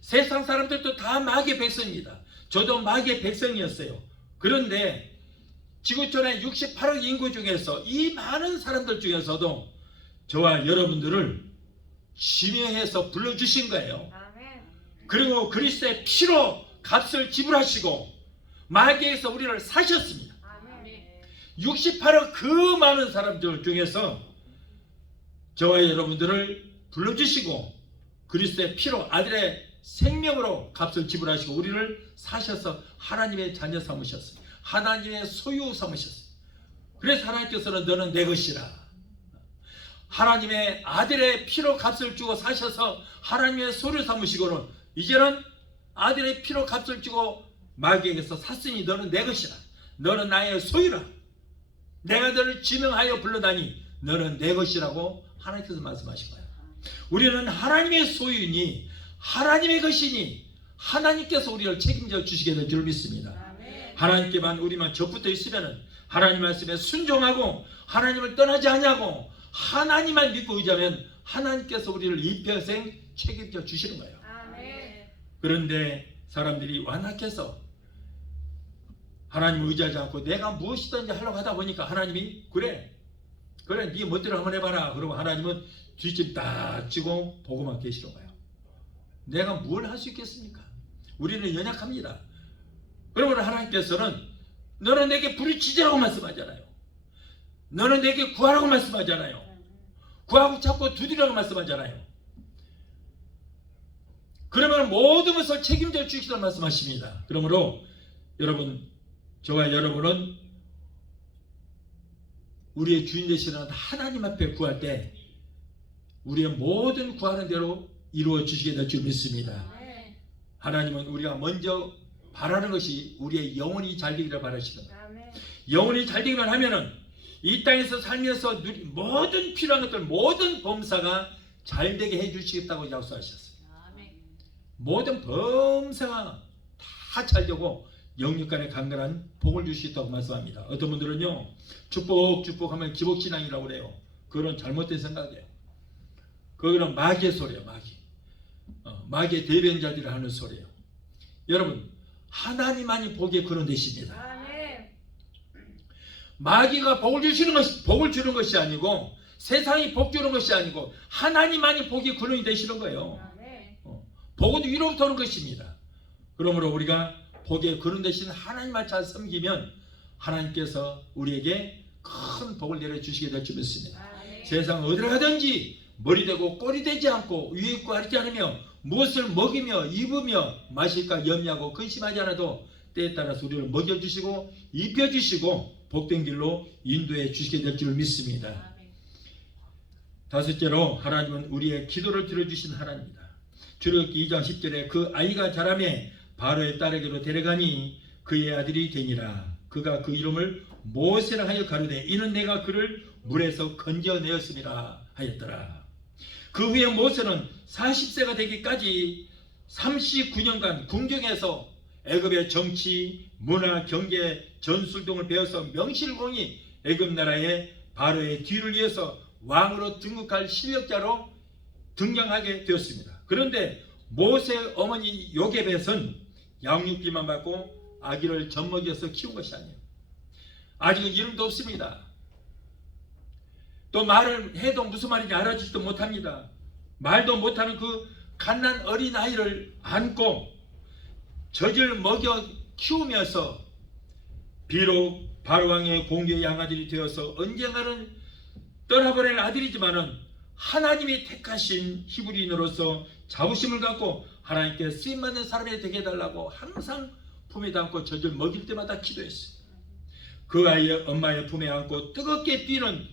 세상 사람들도 다 마귀의 백성입니다. 저도 마귀의 백성이었어요. 그런데 지구촌의 68억 인구 중에서 이 많은 사람들 중에서도 저와 여러분들을 지명해서 불러주신 거예요. 그리고 그리스도의 피로 값을 지불하시고 마귀에서 우리를 사셨습니다. 68억 그 많은 사람들 중에서 저와 여러분들을 불러주시고 그리스도의 피로 아들의 생명으로 값을 지불하시고 우리를 사셔서 하나님의 자녀 삼으셨어요. 하나님의 소유 삼으셨어요. 그래서 하나님께서는 너는 내 것이라. 하나님의 아들의 피로 값을 주고 사셔서 하나님의 소유 삼으시고는 이제는 아들의 피로 값을 주고 마귀에게서 샀으니 너는 내 것이라. 너는 나의 소유라. 내가 너를 지명하여 불러다니 너는 내 것이라고 하나님께서 말씀하신 거예요. 우리는 하나님의 소유니 하나님의 것이니 하나님께서 우리를 책임져 주시게 될 줄 믿습니다. 하나님께만 우리만 접붙어 있으면 하나님 말씀에 순종하고 하나님을 떠나지 않냐고 하나님만 믿고 의지하면 하나님께서 우리를 이평생 책임져 주시는 거예요. 그런데 사람들이 완악해서 하나님을 의지하지 않고 내가 무엇이든지 하려고 하다 보니까 하나님이 그래 네 멋대로 한번 해봐라. 그러고 하나님은 뒷짐 딱 쥐고 보고만 계시는 거예요. 내가 뭘 할 수 있겠습니까? 우리는 연약합니다. 그러면 하나님께서는 너는 내게 부르짖으라고 말씀하잖아요. 너는 내게 구하라고 말씀하잖아요. 구하고 찾고 두드리라고 말씀하잖아요. 그러면 모든 것을 책임져 주시라고 말씀하십니다. 그러므로 여러분, 저와 여러분은 우리의 주인 되시는 하나님 앞에 구할 때 우리의 모든 구하는 대로 이루어 주시게 될 줄 믿습니다. 하나님은 우리가 먼저 바라는 것이 우리의 영혼이 잘 되기를 바라시는 거예요. 영혼이 잘 되기만 하면은 이 땅에서 살면서 모든 필요한 것들, 모든 범사가 잘 되게 해주시겠다고 약속하셨어요. 모든 범사가 다 잘 되고 영육간에 강건한 복을 주시겠다고 말씀합니다. 어떤 분들은요, 축복하면 기복신앙이라고 그래요. 그건 잘못된 생각이에요. 그거는 마귀의 소리예요. 마귀의 대변자들이 하는 소리예요. 여러분, 하나님만이 복의 근원 되십니다. 마귀가 복을 주는 것이 아니고, 세상이 복 주는 것이 아니고, 하나님만이 복의 근원이 되시는 거예요. 복은 위로부터 오는 것입니다. 그러므로 우리가 복의 근원 되신 하나님만 잘 섬기면 하나님께서 우리에게 큰 복을 내려주시게 될 줄 믿습니다. 세상 어디로 가든지 머리 되고 꼬리 되지 않고 위에 있고 아래지 않으며 무엇을 먹이며 입으며 마실까 염려하고 근심하지 않아도 때에 따라서 우리를 먹여주시고 입혀주시고 복된 길로 인도해 주시게 될 줄 믿습니다. 다섯째로 하나님은 우리의 기도를 들어주신 하나님입니다. 출애굽기 2장 10절에 그 아이가 자라매 바로의 딸에게로 데려가니 그의 아들이 되니라. 그가 그 이름을 모세라 하여 가르되 이는 내가 그를 물에서 건져내었음이라 하였더라. 그 후에 모세는 40세가 되기까지 39년간 궁정에서 애굽의 정치, 문화, 경제, 전술 등을 배워서 명실공히 애굽 나라의 바로의 뒤를 이어서 왕으로 등극할 실력자로 등장하게 되었습니다. 그런데 모세 어머니 요게벳은 양육비만 받고 아기를 젖먹여서 키운 것이 아니에요. 아직은 이름도 없습니다. 또 말을 해도 무슨 말인지 알아주지도 못합니다. 말도 못하는 그 갓난 어린 아이를 안고 젖을 먹여 키우면서 비록 바로왕의 공주의 양아들이 되어서 언젠가는 떠나버릴 아들이지만은 하나님이 택하신 히브리인으로서 자부심을 갖고 하나님께 쓰임받는 사람이 되게 해달라고 항상 품에 담고 젖을 먹일 때마다 기도했어요. 그 아이의 엄마의 품에 안고 뜨겁게 뛰는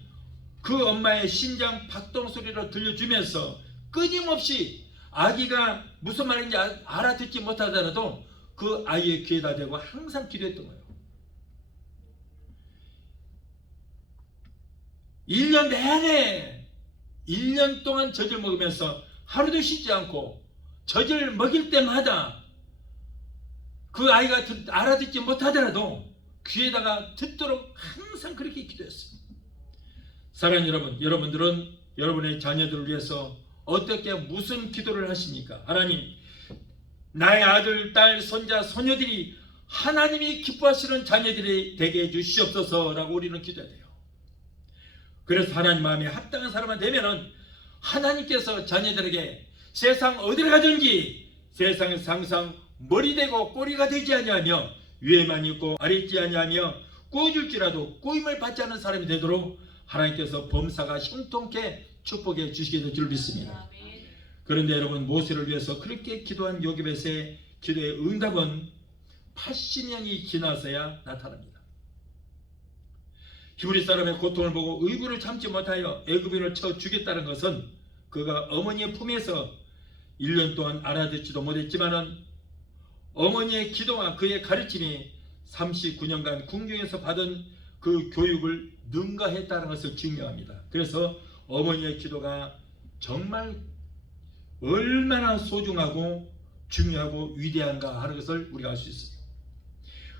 그 엄마의 심장 박동 소리를 들려주면서 끊임없이 아기가 무슨 말인지 알아듣지 못하더라도 그 아이의 귀에다 대고 항상 기도했던 거예요. 1년 내내 1년 동안 젖을 먹으면서 하루도 쉬지 않고 젖을 먹일 때마다 그 아이가 알아듣지 못하더라도 귀에다가 듣도록 항상 그렇게 기도했어요. 사랑하는 여러분, 여러분들은 여러분의 자녀들을 위해서 어떻게 무슨 기도를 하십니까? 하나님, 나의 아들, 딸, 손자, 소녀들이 하나님이 기뻐하시는 자녀들이 되게 해주시옵소서 라고 우리는 기도해야 돼요. 그래서 하나님 마음에 합당한 사람만 되면은 하나님께서 자녀들에게 세상 어디를 가든지 세상에서 항상 머리 되고 꼬리가 되지 아니하며 위에만 있고 아래 있지 아니하며 꼬줄지라도 꼬임을 받지 않는 사람이 되도록 하나님께서 범사가 형통케 축복해 주시게 될 줄 믿습니다. 그런데 여러분, 모세를 위해서 그렇게 기도한 요게벳의 기도의 응답은 80년이 지나서야 나타납니다. 히브리 사람의 고통을 보고 의구를 참지 못하여 애굽인을 쳐 죽였다는 것은 그가 어머니의 품에서 1년 동안 알아듣지도 못했지만은 어머니의 기도와 그의 가르침이 39년간 궁중에서 받은 그 교육을 능가했다는 것을 증명합니다. 그래서 어머니의 기도가 정말 얼마나 소중하고 중요하고 위대한가 하는 것을 우리가 알 수 있습니다.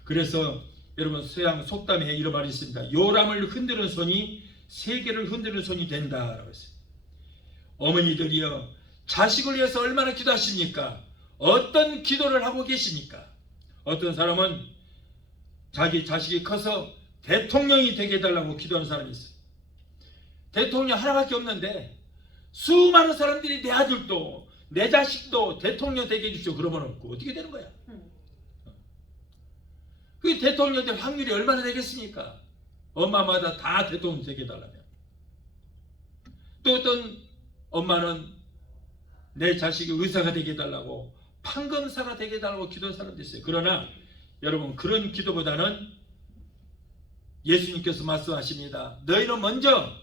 그래서 여러분, 서양 속담에 이런 말이 있습니다. 요람을 흔드는 손이 세계를 흔드는 손이 된다라고 했어요. 어머니들이여, 자식을 위해서 얼마나 기도하십니까? 어떤 기도를 하고 계십니까? 어떤 사람은 자기 자식이 커서 대통령이 되게 해달라고 기도하는 사람이 있어요. 대통령 하나밖에 없는데 수많은 사람들이 내 아들도 내 자식도 대통령 되게 해주십시오 그러면 없고 어떻게 되는 거야? 그 대통령 될 확률이 얼마나 되겠습니까? 엄마마다 다 대통령 되게 해달라면. 또 어떤 엄마는 내 자식이 의사가 되게 해달라고 판검사가 되게 해달라고 기도하는 사람도 있어요. 그러나 여러분 그런 기도보다는 예수님께서 말씀하십니다. 너희는 먼저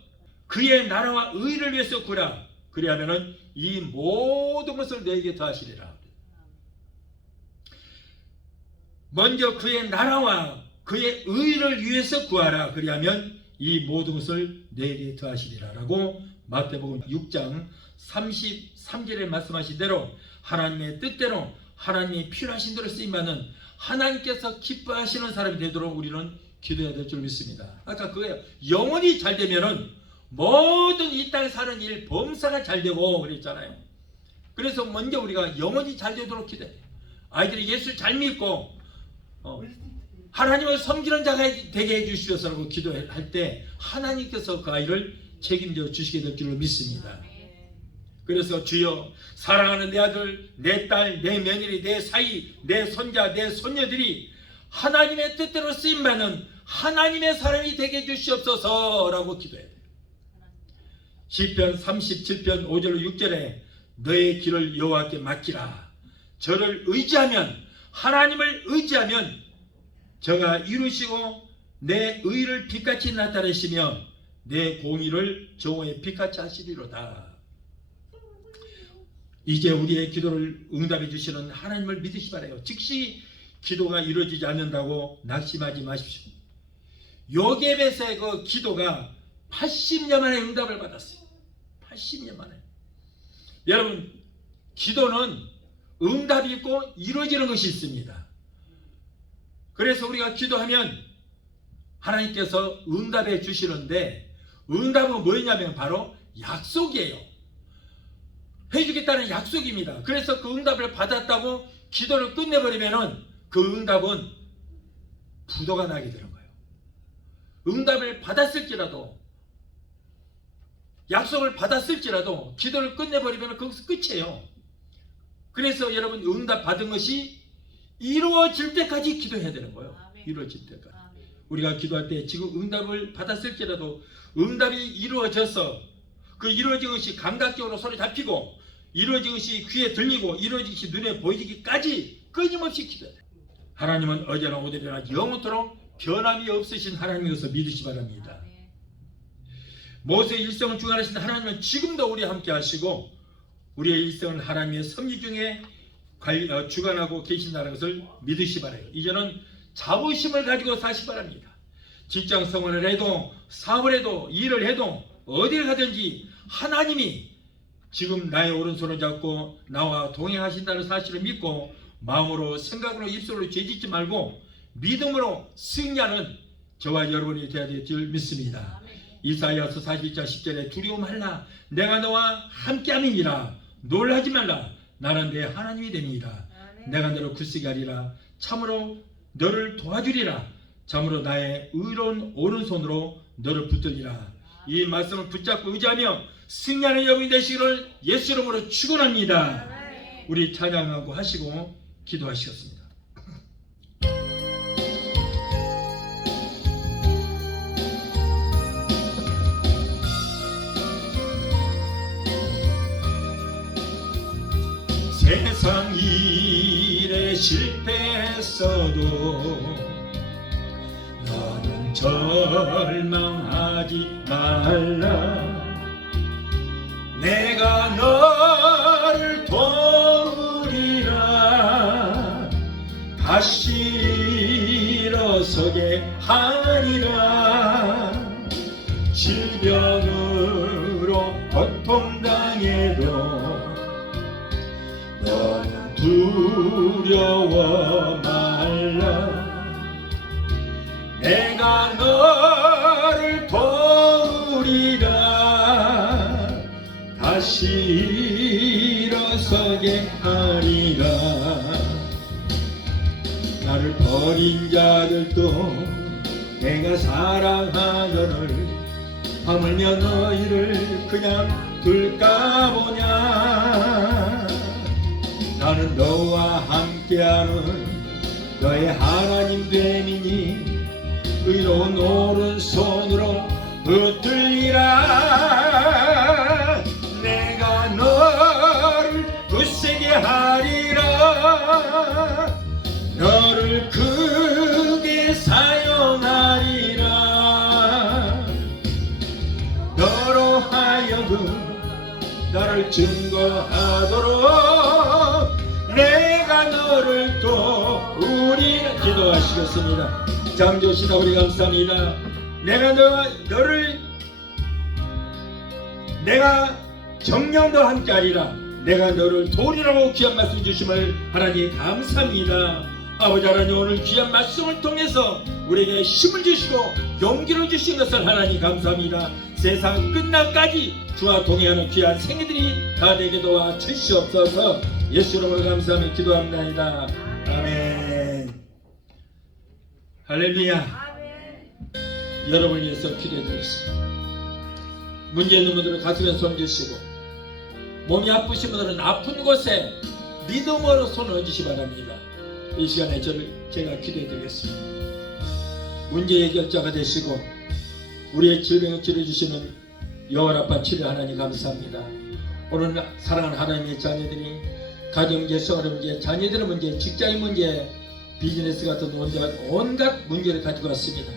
그의 나라와 의를 위해서 구하라. 그리하면은 이 모든 것을 너에게 더하시리라. 먼저 그의 나라와 그의 의를 위해서 구하라. 그리하면 이 모든 것을 너에게 더하시리라 라고 마태복음 6장 33절에 말씀하신 대로 하나님의 뜻대로 하나님이 필요하신 대로 쓰임받는 하나님께서 기뻐하시는 사람이 되도록 우리는 기도해야 될 줄 믿습니다. 아까 그거예요. 영혼이 잘 되면은 모든 이 땅에 사는 일 범사가 잘 되고 그랬잖아요. 그래서 먼저 우리가 영혼이 잘 되도록 기도해요. 아이들이 예수를 잘 믿고 하나님을 섬기는 자가 되게 해주시옵소서라고 기도할 때 하나님께서 그 아이를 책임져 주시게 될 줄로 믿습니다. 그래서 주여 사랑하는 내 아들, 내 딸, 내 며느리, 내 사위, 내 손자, 내 손녀들이 하나님의 뜻대로 쓰임받는 하나님의 사람이 되게 해주시옵소서라고 기도해야 돼요. 시편 37편 5절로 6절에 너의 길을 여호와께 맡기라. 저를 의지하면 하나님을 의지하면 저가 이루시고 내 의를 빛같이 나타내시며 내 공의를 정오에 빛같이 하시리로다. 이제 우리의 기도를 응답해 주시는 하나님을 믿으시 바라요. 즉시 기도가 이루어지지 않는다고 낙심하지 마십시오. 요게벳의 그 기도가 80년 만에 응답을 받았어요. 80년 만에. 여러분 기도는 응답이 있고 이루어지는 것이 있습니다. 그래서 우리가 기도하면 하나님께서 응답해 주시는데 응답은 뭐냐면 바로 약속이에요. 해주겠다는 약속입니다. 그래서 그 응답을 받았다고 기도를 끝내버리면 그 응답은 부도가 나게 되는 거예요. 응답을 받았을지라도 약속을 받았을지라도 기도를 끝내버리면 거기서 끝이에요. 그래서 여러분 응답 받은 것이 이루어질 때까지 기도해야 되는 거예요. 이루어질 때까지. 우리가 기도할 때 지금 응답을 받았을지라도 응답이 이루어져서 그 이루어진 것이 감각적으로 손에 잡히고 이루어진 것이 귀에 들리고 이루어진 것이 눈에 보이기까지 끊임없이 기도해야 돼요. 하나님은 어제나 오늘이나 영원토록 변함이 없으신 하나님이어서 믿으시 바랍니다. 모세의 일생을 주관하신 하나님은 지금도 우리와 함께 하시고 우리의 일생을 하나님의 섭리 중에 주관하고 계신다는 것을 믿으시 바라요. 이제는 자부심을 가지고 사시 바랍니다. 직장 생활을 해도 사업을 해도 일을 해도 어디를 가든지 하나님이 지금 나의 오른손을 잡고 나와 동행하신다는 사실을 믿고 마음으로 생각으로 입술로 죄짓지 말고 믿음으로 승리하는 저와 여러분이 되어야 될 줄 믿습니다. 이사야서 42장 10절에 두려워 말라 내가 너와 함께함이니라 놀라지 말라 나는 내 하나님이 됨이니라 내가 너를 굳세게 하리라 참으로 너를 도와주리라 참으로 나의 의로운 오른손으로 너를 붙들리라. 이 말씀을 붙잡고 의지하며 승리하는 여러분이 되시기를 예수 이름으로 축원합니다. 우리 찬양하고 하시고 기도하시겠습니다. 세상 일에 실패했어도 너는 절망하지 말라. 내가 너를 도우리라. 다시 일어서게 하리라. 질병으로 고통당해도 너는 두려워 말라. 내가 너를 도우리라. 다시 일어서게 하리라. 사랑하거늘 하물며 너희를 그냥 둘까 보냐. 나는 너와 함께하는 너의 하나님 됨이니 의로운 오른손으로 붙들리라. 내가 너를 굳세게 하리라. 너를 크게 사용하리라. 너로 하여금 나를 증거하도록 내가 너를 도우리라. 기도하시겠습니다. 잠조시다 우리 감사합니다. 내가 정령도 함께하리라. 내가 너를 도우리라고 귀한 말씀 주심을 하나님 감사합니다. 아버지 하나님, 오늘 귀한 말씀을 통해서 우리에게 힘을 주시고 용기를 주신 것을 하나님 감사합니다. 세상 끝날까지 주와 동행하는 귀한 생애들이 다 되게 도와 주시옵소서. 예수 이름으로 감사하며 기도합니다. 아멘. 할렐루야. 여러분을 위해서 기도해드리겠습니다. 문제 있는 분들은 가슴에 손 주시고, 몸이 아프신 분들은 아픈 곳에 믿음으로 손을 얹으시 바랍니다. 이 시간에 제가 기도해드리겠습니다. 문제 해결자가 되시고 우리의 질병을 치료해주시는 여호와라파 치료 하나님 감사합니다. 오늘 사랑하는 하나님의 자녀들이 가정문제, 생활 문제, 자녀들의 문제, 직장인 문제, 비즈니스 같은 온갖 문제를 가지고 왔습니다.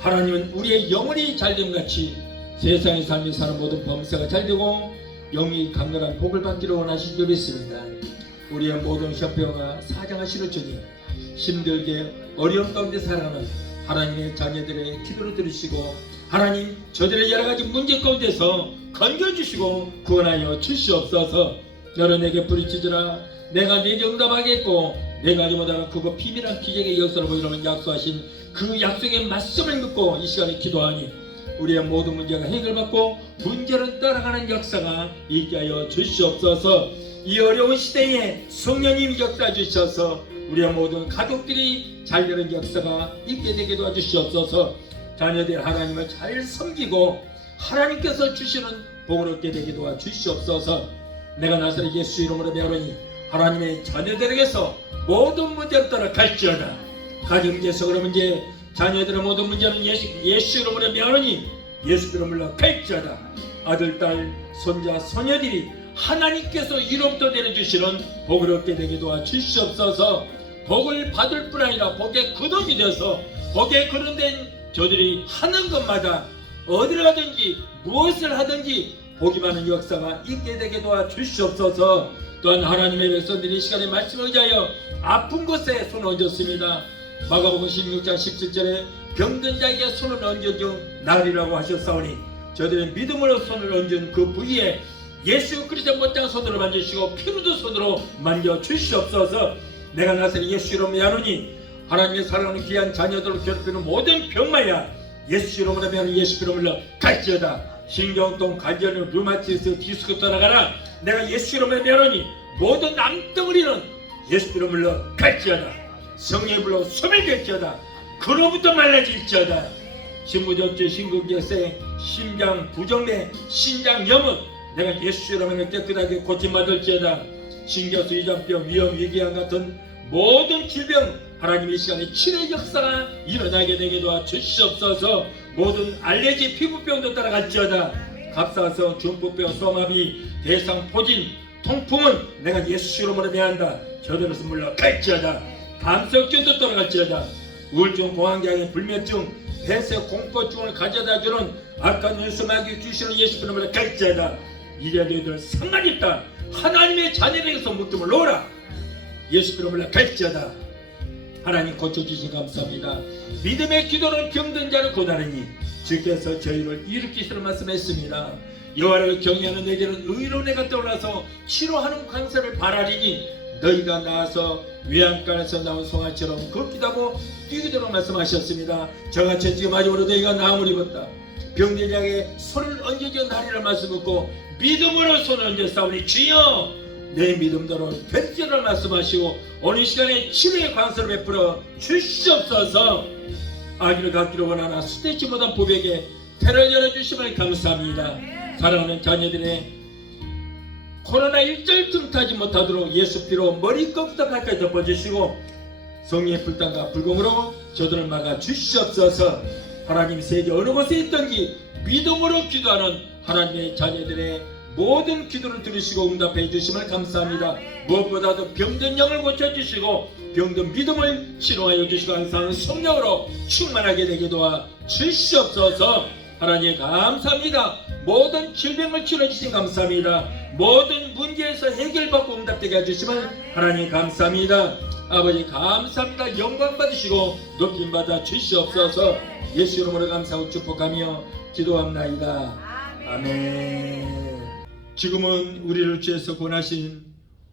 하나님은 우리의 영혼이 잘됨 같이 세상의 삶이 사는 모든 범사가 잘되고 영이 강건한 복을 받기를 원하신 줄 믿습니다. 우리의 모든 협회와 사장하시는 주님, 힘들게 어려운 가운데 살아가는 하나님의 자녀들의 기도를 들으시고 하나님 저들의 여러가지 문제 가운데서 건져주시고 구원하여 주시옵소서. 너는 내게 부르짖으라 내가 네게 응답하겠고 내가 하지 못하는 그거 비밀한 기적의 역사를 보이라는 약속하신 그 약속의 말씀을 믿고 이 시간에 기도하니 우리의 모든 문제가 해결받고 문제를 따라가는 역사가 있게 하여 주시옵소서. 이 어려운 시대에 성령님이 역사 주셔서 우리의 모든 가족들이 잘 되는 역사가 있게 되게 도와주시옵소서. 자녀들 하나님을 잘 섬기고 하나님께서 주시는 복을 얻게 되게 도와주시옵소서. 내가 나사렛 예수 이름으로 배우니 하나님의 자녀들에게서 모든 문제를 따라 갈지어다. 가정문제, 서울 문제, 자녀들의 모든 문제는 예수 이름으로 배우니 예수 이름으로 갈지어다. 아들, 딸, 손자, 소녀들이 하나님께서 이름부터 내려주시는 복을 얻게 되게 도와주시옵소서. 복을 받을 뿐 아니라 복의 거듭이 되어서 복의 거듭된 저들이 하는 것마다 어디를 가든지 무엇을 하든지 복이 많은 역사가 있게 되게 도와주시옵소서. 또한 하나님의 백성들이 이 시간에 말씀을 의지하여 아픈 곳에 손을 얹었습니다. 마가복음 16장 17절에 병든 자에게 손을 얹어준 날이라고 하셨사오니 저들의 믿음으로 손을 얹은 그 부위에 예수 그리스도의 못장한 손으로 만지시고 피로도 손으로 만져주시옵소서. 내가 나사렛 예수 이름으로 하노니 하나님의 사랑하는 귀한 자녀들을 괴롭히는 모든 병마야 예수 이름으로 하는 예수 이름으로 갈지어다. 신경통, 관절염, 류마티스, 디스크 떠나가라. 내가 예수 이름으로 하노니 모든 암덩어리는 예수 이름으로 갈지어다. 성령의 불로 소멸될지어다. 그로부터 말라질지어다. 신부전증, 심근경색, 심장 부정맥, 신장염은 내가 예수 이름으로 깨끗하게 고침받을지어다. 신경수, 위장병, 위염, 위궤양 같은 모든 질병 하나님의 시간에 치료의 역사가 일어나게 되게 도와주시옵소서. 모든 알레르기, 피부병도 따라갈지어다. 갑상선, 중풍병, 소마비, 대상포진, 통풍은 내가 예수 이름으로 명한다. 저들에서 물러갈지어다. 감성증도 따라갈지어다. 우울증, 공황장애, 불면증, 폐쇄, 공포증을 가져다주는 악한 눈수마귀 귀신을 예수 이름으로 갈지어다. 이래야 너희들 상관있다. 하나님의 자녀에게서 묶임을 놓으라. 예수 이름으로 갈지어다. 하나님 고쳐주신 감사합니다. 믿음의 기도는 병든 자를 고나르니 주께서 저희를 일으키시는 말씀했습니다. 여호와를 경외하는 내게는 의로운 해가 떠올라서 치료하는 광선을 바라리니 너희가 나와서 외양간에서 나온 송아지처럼 걷기도 하고 뛰기도록 말씀하셨습니다. 저같이 지금 마지막으로 너희가 나음을 입었다. 병든 자에게 손을 얹어준 날이라 말씀 듣고 믿음으로 손을 얹어 싸우니 주여 내 믿음대로 될지라 말씀하시고 오늘 시간에 치료의 광선을 베풀어 주시옵소서. 아기를 갖기로 원하나 수대치 못한 부백에 태를 열어주심을 감사합니다. 사랑하는 자녀들의 코로나 일절쯤 타지 못하도록 예수 피로 머리끝부터 발까지 덮어주시고 성령의 불단과 불공으로 저들을 막아 주시옵소서. 하나님 세계 어느 곳에 있든지 믿음으로 기도하는 하나님의 자녀들의 모든 기도를 들으시고 응답해 주심을 감사합니다. 무엇보다도 병든 영을 고쳐주시고 병든 믿음을 치료하여 주시고 항상 성령으로 충만하게 되게 도와 주시옵소서. 하나님 감사합니다. 모든 질병을 치료해주신 감사합니다. 모든 문제에서 해결받고 응답되게 해주시면 하나님 감사합니다. 아버지 감사합니다. 영광 받으시고 높임 받아 주시옵소서. 예수 이름으로 감사하고 축복하며 기도합나이다. 아멘. 지금은 우리를 주에서 권하신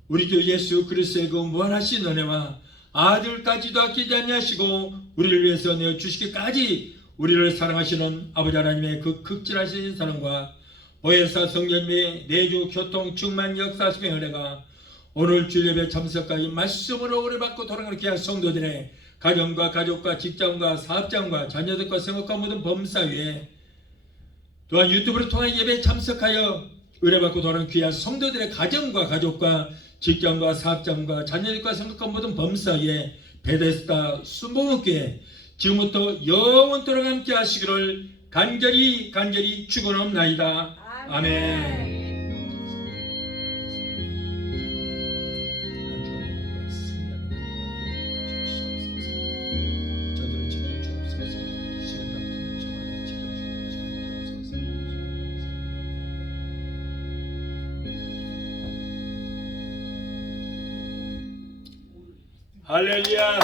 우리 주 예수 그리스도의 그 무한하신 은혜와 아들까지도 아끼지 아니하시고 우리를 위해서 내어주시기까지 우리를 사랑하시는 아버지 하나님의 그 극진하신 사랑과 보혜사 성령님의 내주 교통 충만 역사하심의 은혜가 오늘 주일예배 참석까지 말씀으로 은혜받고 돌아가는 귀한 성도들의 가정과 가족과 직장과 사업장과 자녀들과 생업과 모든 범사 위에 또한 유튜브를 통한 예배에 참석하여 은혜받고 돌아가는 귀한 성도들의 가정과 가족과 직장과 사업장과 자녀들과 생각과 모든 범사 위에 베데스다 순복음교회 지금부터 영원토록 함께 하시기를 간절히 축원합나이다. 아멘. 할렐루야.